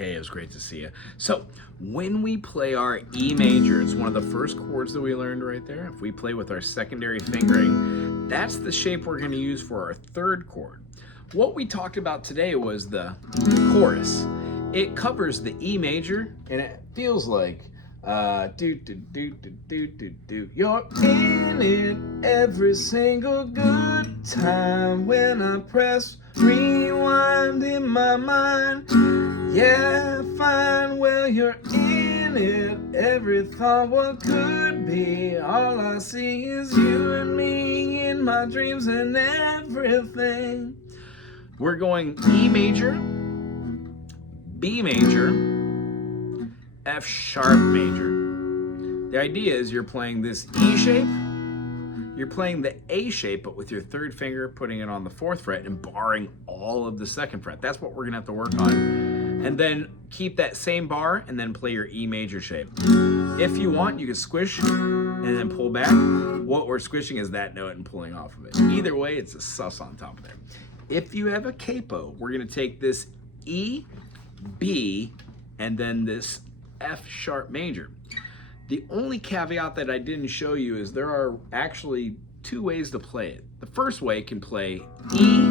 Hey, it was great to see you. So when we play our E major, it's one of the first chords that we learned right there. If we play with our secondary fingering, that's the shape we're going to use for our third chord. What we talked about today was the chorus. It covers the E major, and it feels like do do do do do do do. You're in it every single good time when I press rewind in my mind. Yeah, fine, well, you're in it. Every thought what could be. All I see is you and me in my dreams and everything. We're going E major, B major, F sharp major. The idea is you're playing this E shape, you're playing the A shape, but with your third finger, putting it on the 4th fret and barring all of the 2nd fret. That's what we're gonna have to work on. And then keep that same bar and then play your E major shape. If you want, you can squish and then pull back. What we're squishing is that note and pulling off of it. Either way, it's a sus on top of there. If you have a capo, we're gonna take this E, B, and then this F sharp major. The only caveat that I didn't show you is there are actually 2 ways to play it. The first way can play E,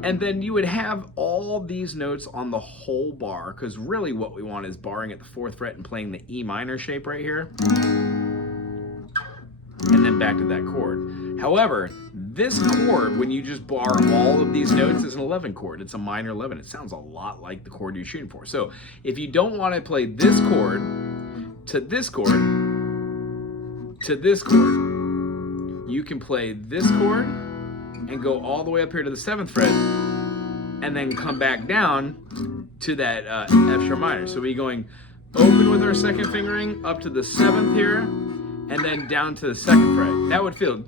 and then you would have all these notes on the whole bar, because really what we want is barring at the 4th fret and playing the E minor shape right here, and then back to that chord. However, this chord, when you just bar all of these notes, is an 11 chord. It's a minor 11. It sounds a lot like the chord you're shooting for. So if you don't want to play this chord to this chord to this chord, you can play this chord and go all the way up here to the 7th fret and then come back down to that F sharp minor. So we're going open with our 2nd fingering up to the 7th here and then down to the 2nd fret. That would feel.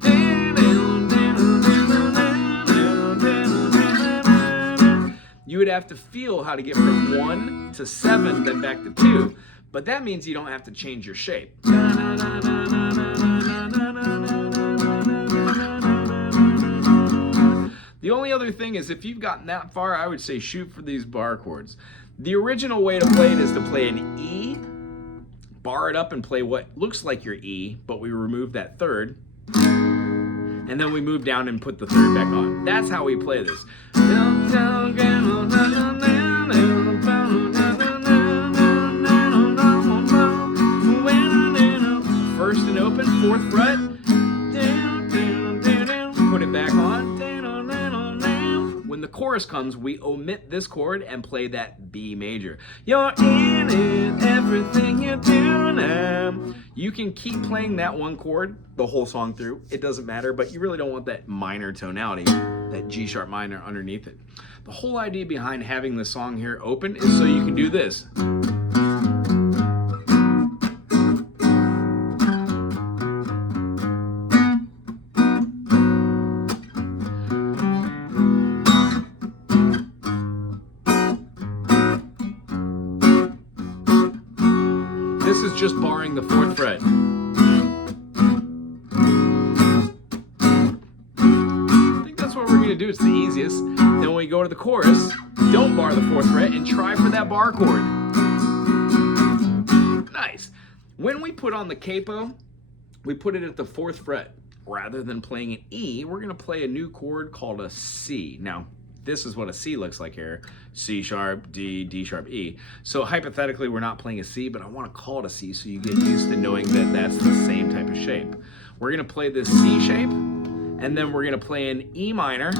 You would have to feel how to get from 1 to 7, then back to 2, but that means you don't have to change your shape. The only other thing is if you've gotten that far, I would say shoot for these bar chords. The original way to play it is to play an E, bar it up and play what looks like your E, but we remove that 3rd, and then we move down and put the 3rd back on. That's how we play this. First and open, 4th fret, put it back on. When the chorus comes, we omit this chord and play that B major. You're in it, everything you do now. You can keep playing that one chord the whole song through. It doesn't matter, but you really don't want that minor tonality, that G sharp minor underneath it. The whole idea behind having the song here open is so you can do this. This is just barring the 4th fret. I think that's what we're gonna do. It's the easiest. Then when we go to the chorus, don't bar the 4th fret and try for that bar chord. Nice. When we put on the capo, we put it at the 4th fret. Rather than playing an E, we're gonna play a new chord called a C. Now, this is what a C looks like here. C sharp, D, D sharp, E. So hypothetically, we're not playing a C, but I want to call it a C so you get used to knowing that that's the same type of shape. We're going to play this C shape, and then we're going to play an E minor,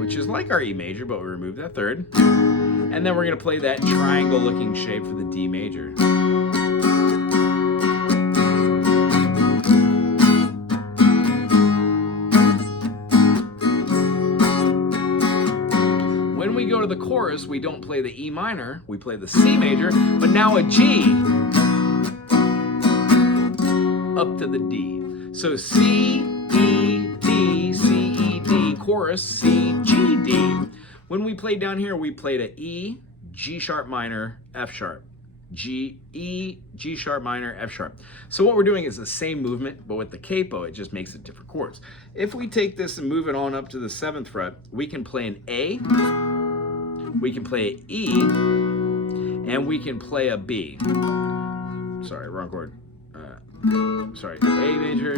which is like our E major, but we remove that 3rd. And then we're going to play that triangle-looking shape for the D major. When we go to the chorus, we don't play the E minor, we play the C major, but now a G up to the D. So C, E, D, C, E, D, chorus, C, G, D. When we played down here, we played a E, G sharp minor, F sharp. G, E, G sharp minor, F sharp. So what we're doing is the same movement, but with the capo, it just makes it different chords. If we take this and move it on up to the 7th fret, we can play an A, we can play an E, and we can play a B. Sorry, wrong chord. Sorry, A major,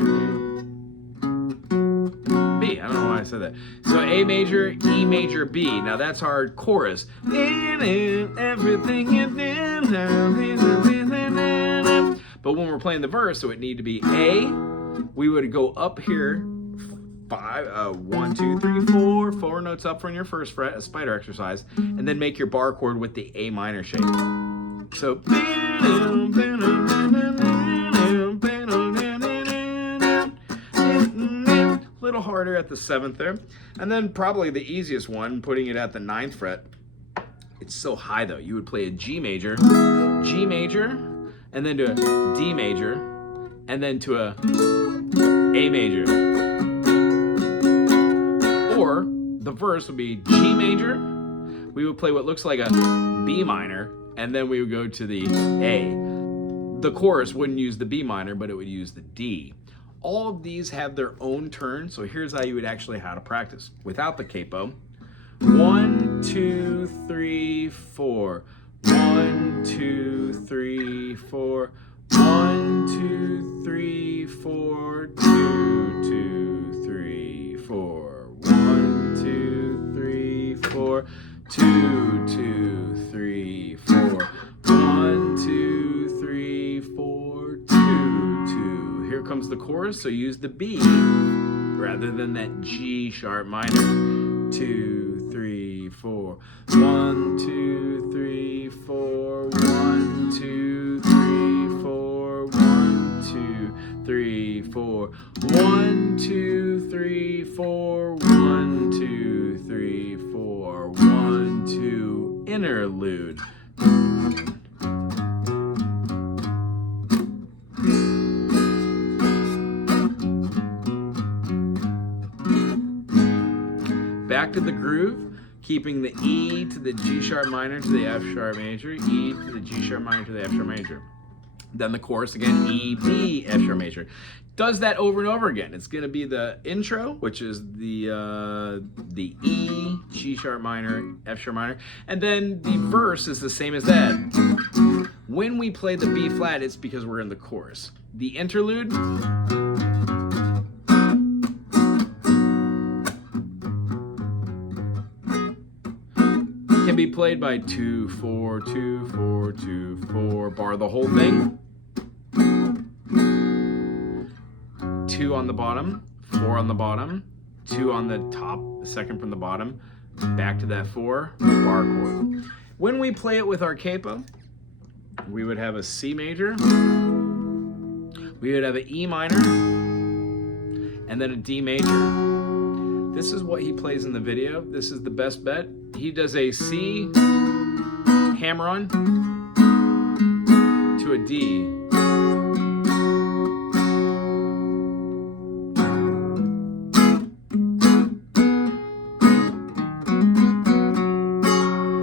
B. I don't know why I said that. So A major, E major, B. Now that's our chorus. Everything you do. But when we're playing the verse, so it need to be A. We would go up here. 1, 2, 3, 4. 4 notes up from your first fret, a spider exercise, and then make your bar chord with the A minor shape. So. Little harder at the 7th there, and then probably the easiest one, putting it at the 9th fret. It's so high though. You would play a G major, and then to a D major, and then to a A major. Or the verse would be G major. We would play what looks like a B minor, and then we would go to the A. The chorus wouldn't use the B minor, but it would use the D. All of these have their own turn, so here's how you would actually how to practice without the capo. 1, 2, 3, 4. 1, 2, 3, 4. 1, 2, 3, 4. 2, 2, 3, 4. 1, 2, 3, 4. 2, 2, 3, 4. 1, 2, 3, 4. 2, 2. Here comes the chorus, so use the B rather than that G sharp minor. 2, 3, 4. 1, 2, 3, 4. 1, 2, 3, 4. 1, 2, 3, 4. 1, 2, 3, 4. 1, 2, 3, 4. 1, 2. Interlude. Back to the groove, keeping the E to the G sharp minor to the F sharp major, E to the G sharp minor to the F sharp major. Then the chorus again, E, B, F sharp major. Does that over and over again. It's going to be the intro, which is the E, G sharp minor, F sharp minor, and then the verse is the same as that. When we play the B flat, it's because we're in the chorus. The interlude. Can be played by 2, 4, 2, 4, 2, 4, bar the whole thing. 2 on the bottom, 4 on the bottom, 2 on the top, the second from the bottom, back to that 4, bar chord. When we play it with our capo, we would have a C major, we would have an E minor, and then a D major. This is what he plays in the video. This is the best bet. He does a C hammer on to a D.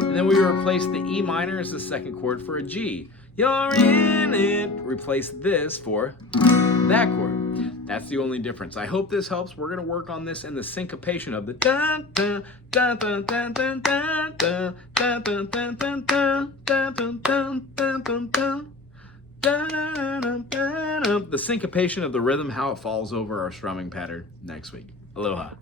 And then we replace the E minor as the second chord for a G. You're in it. Replace this for that chord. That's the only difference. I hope this helps. We're going to work on this in the syncopation of the dun dun dun dun dun dun dun dun dun dun dun dun dun dun dun dun dun. The syncopation of the rhythm, how it falls over our strumming pattern next week. Aloha.